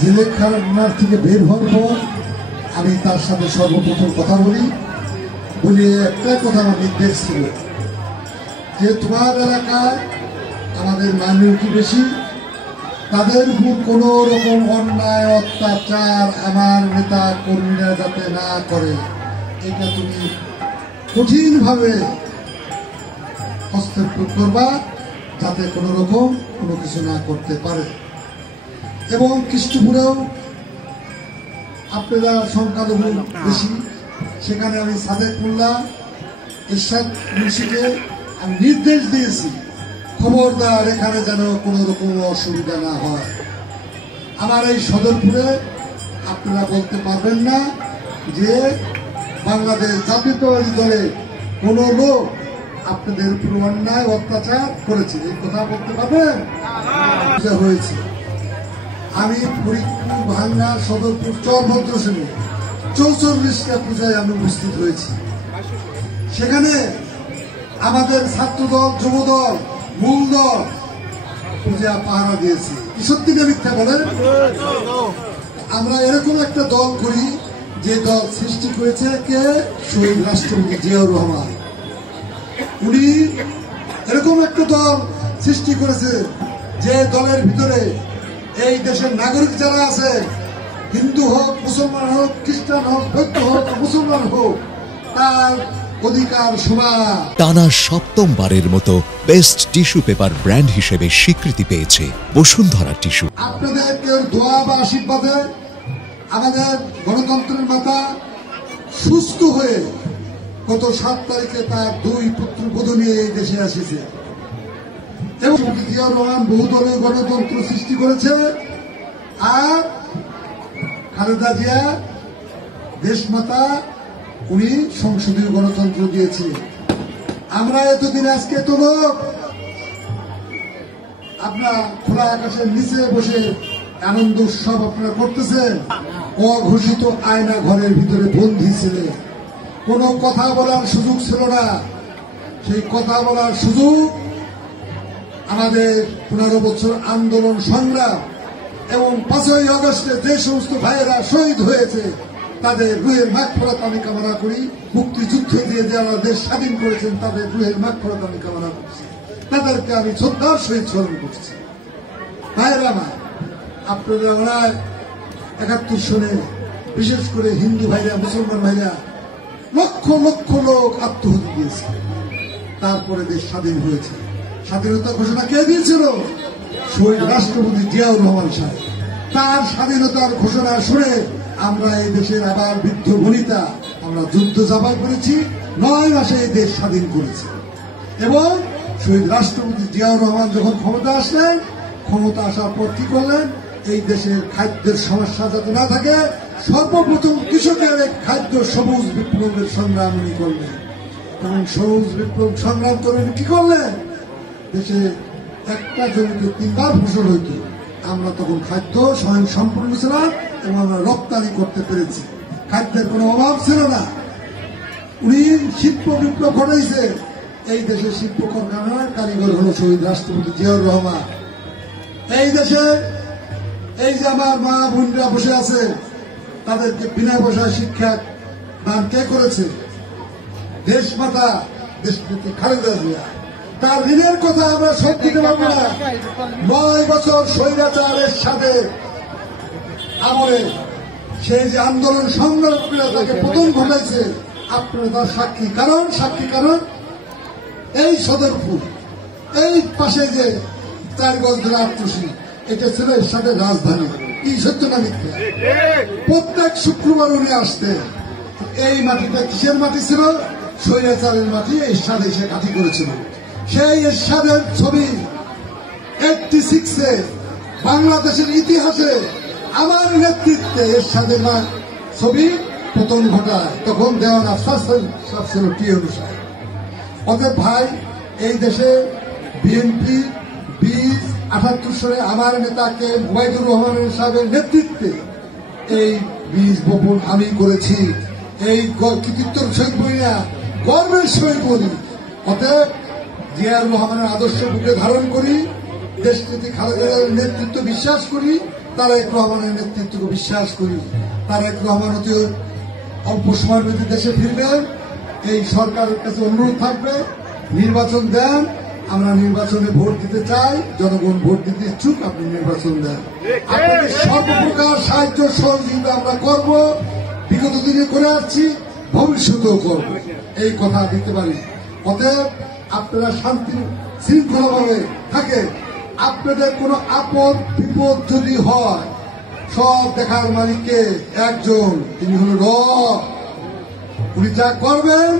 জেলখানার থেকে বের হওয়ার পর আমি তার সাথে সর্বপ্রথম কথা বলি একটা কথা আমার নির্দেশ ছিল যে তোমার এলাকায় আমাদের মাইনরিটি বেশি, তাদের উপর কোনো রকম অন্যায় অত্যাচার আমার নেতা কর্মীরা যাতে না করে, এটা তুমি কঠিনভাবে হস্তক্ষেপ করবা যাতে কোনো রকম কোনো কিছু না করতে পারে। এবং কৃষ্ণপুরেও আপনারা সংখ্যালঘু বেশি, সেখানে আমি সাদেক মোল্লা এরশাদ মুন্সিকে আমি নির্দেশ দিয়েছি খবরদার এখানে যেন কোনো রকম অসুবিধা না হয়। আমার এই সদরপুরে আপনারা বলতে পারবেন না যে বাংলাদেশ জাতীয়তাবাদী দলে কোনো লোক আপনাদের উপর অন্যায় অত্যাচার করেছে, এই কথা বলতে পারবেন? হয়েছে আমি ফরিদপুর, ভাঙ্গা, সদরপুর, চরভদ্রসেনে 44টা পূজায় আমি উপস্থিত হয়েছি। সেখানে আমাদের ছাত্রদল, যুবদল, মূল দল পূজা পাহারা দিয়েছে। কি সত্যি না মিথ্যা বলেন? আমরা এরকম একটা দল করি যে দল সৃষ্টি করেছে কে? শহীদ রাষ্ট্রপতি জিয়াউর রহমান। উনি এরকম একটা দল সৃষ্টি করেছে যে দলের ভিতরে এই দেশের নাগরিক যারা আছে, হিন্দু হোক, মুসলমান হোক, খ্রিস্টান হোক, বৌদ্ধ হোক, মুসলমান হোক, তার অধিকার সমান। টানা সপ্তমবারের মতো বেস্ট টিস্যু পেপার ব্র্যান্ড হিসেবে স্বীকৃতি পেয়েছে বসুন্ধরা টিস্যু। আপনাদের কেউ দোয়া বা আশীর্বাদে আমাদের গণতন্ত্রের মাতা সুস্থ হয়ে গত 7 তারিখে তার 2 পুত্রবধূ নিয়ে এই দেশে আসিছে। এবং জিয়াউর রহমান বহুদলীয় গণতন্ত্র সৃষ্টি করেছে, আর খালেদা জিয়া দেশমাতা উনি সংসদীয় গণতন্ত্র দিয়েছে। আমরা এতদিন আজকে তো লোক আপনার খোলা আকাশের নিচে বসে আনন্দ উৎসব আপনারা করতেছেন, অঘোষিত আয়না ঘরের ভিতরে বন্দী ছিলেন, কোনো কথা বলার সুযোগ ছিল না। সেই কথা বলার সুযোগ আমাদের 15 বছর আন্দোলন সংগ্রাম এবং 5ই আগস্টে যে সমস্ত ভাইয়েরা শহীদ হয়েছে তাদের রুহের মাগফিরাত আমি কামনা করি। মুক্তিযুদ্ধ দিয়ে যারা দেশ স্বাধীন করেছেন তাদের রুহের মাগফিরাত আমি কামনা করছি, তাদেরকে আমি শ্রদ্ধার সহিত স্মরণ করছি। ভাইয়েরা আমার, আপনারা ওরা 71 সনে বিশেষ করে হিন্দু ভাইরা, মুসলমান ভাইরা লক্ষ লক্ষ লোক আত্মহত্যা দিয়েছে, তারপরে দেশ স্বাধীন হয়েছে। স্বাধীনতা ঘোষণা কে দিয়েছিল? শহীদ রাষ্ট্রপতি জিয়াউর রহমান সাহেব। তার স্বাধীনতার ঘোষণা শুনে আমরা এই দেশের আবার বৃদ্ধ বনিতা আমরা যুদ্ধ জাপান করেছি, 9 মাসে এই দেশ স্বাধীন করেছি। এবং শহীদ রাষ্ট্রপতি জিয়াউর রহমান যখন ক্ষমতা আসলেন, ক্ষমতা আসার পর কি করলেন? এই দেশের খাদ্যের সমস্যা যাতে না থাকে, সর্বপ্রথম কৃষকের খাদ্য সবুজ বিপ্লবের সংগ্রাম উনি করলেন। এবং সবুজ বিপ্লব সংগ্রাম করে কি করলেন? দেশে একটা জমিতে 3 বার ফসল হইত, আমরা তখন খাদ্য স্বয়ং সম্পূর্ণ ছিলাম এবং আমরা রপ্তানি করতে পেরেছি, খাদ্যের কোনো অভাব ছিল না। উনি শিল্প বিপ্লব ঘটাইছে, এই দেশে শিল্প কারখানার কারিগর হল শহীদ রাষ্ট্রপতি জিয়াউর রহমান। এই দেশে এই যে আমার মা বোনরা বসে আছে, তাদেরকে বিনা পয়সায় শিক্ষা দান কে করেছে? দেশমাতা দেশনেত্রী খালেদা জিয়া। তার ঋণের কথা আমরা শোধ দিতে পারবো না। 9 বছর স্বৈরাচারের সাথে আমলে সেই যে আন্দোলন সংগ্রাম করে তাকে পতন ঘটাইছে, আপনারা তার সাক্ষী। কারণ এই সদরপুর, এই পাশে যে 4 গজ ধরে 8 এটা ছিল এর সাথে রাজধানী। কি সত্য না মিথ্যা? প্রত্যেক শুক্রবার উনি আসতেন। এই মাটিটা কিসের মাটি ছিল? স্বৈরাচারের মাটি। এরশাদ এসে কাঠি করেছিল। সেই এরশাদের ছবি 86-এ বাংলাদেশের ইতিহাসে আমার নেতৃত্বে এরশাদের ছবি পতন ঘটায়। তখন দেওয়ান আফসার সাহেব ছিল টি অনুসার। অতএব ভাই, এই দেশে বিএনপি 78 সালে আমার নেতাকে ওবায়দুর রহমান সাহেবের নেতৃত্বে এই বীজ বপন আমি করেছি। এই কৃতিত্বের সহিত বলি না, গর্বের সহিত বলি। অতএব জিয়াউর রহমানের আদর্শ বুকে ধারণ করি, দেশনীতি খালেদার নেতৃত্ব বিশ্বাস করি, তারেক রহমানের নেতৃত্বকে বিশ্বাস করি। তারেক রহমান অতি অল্প সময়ের মধ্যে দেশে ফিরবেন। এই সরকারের কাছে অনুরোধ থাকবে, নির্বাচন দেন। আমরা নির্বাচনে ভোট দিতে চাই, জনগণ ভোট দিতে ইচ্ছুক, আপনি নির্বাচন দেন। আপনাদের সর্বপ্রকার সাহায্য সহযোগিতা আমরা করব, বিগত দিনে করে আসছি, ভবিষ্যতেও করব, এই কথা দিতে পারি। অতএব আপনারা শান্তি শৃঙ্খলাভাবে থাকে। আপনাদের কোনো আপদ বিপদ যদি হয়, সব দেখার মালিককে একজন, তিনি হল রব। উনি যা করবেন,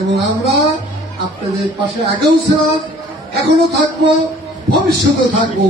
এবং আমরা আপনাদের পাশে আগেও ছিলাম, এখনো থাকবো, ভবিষ্যতেও থাকবো।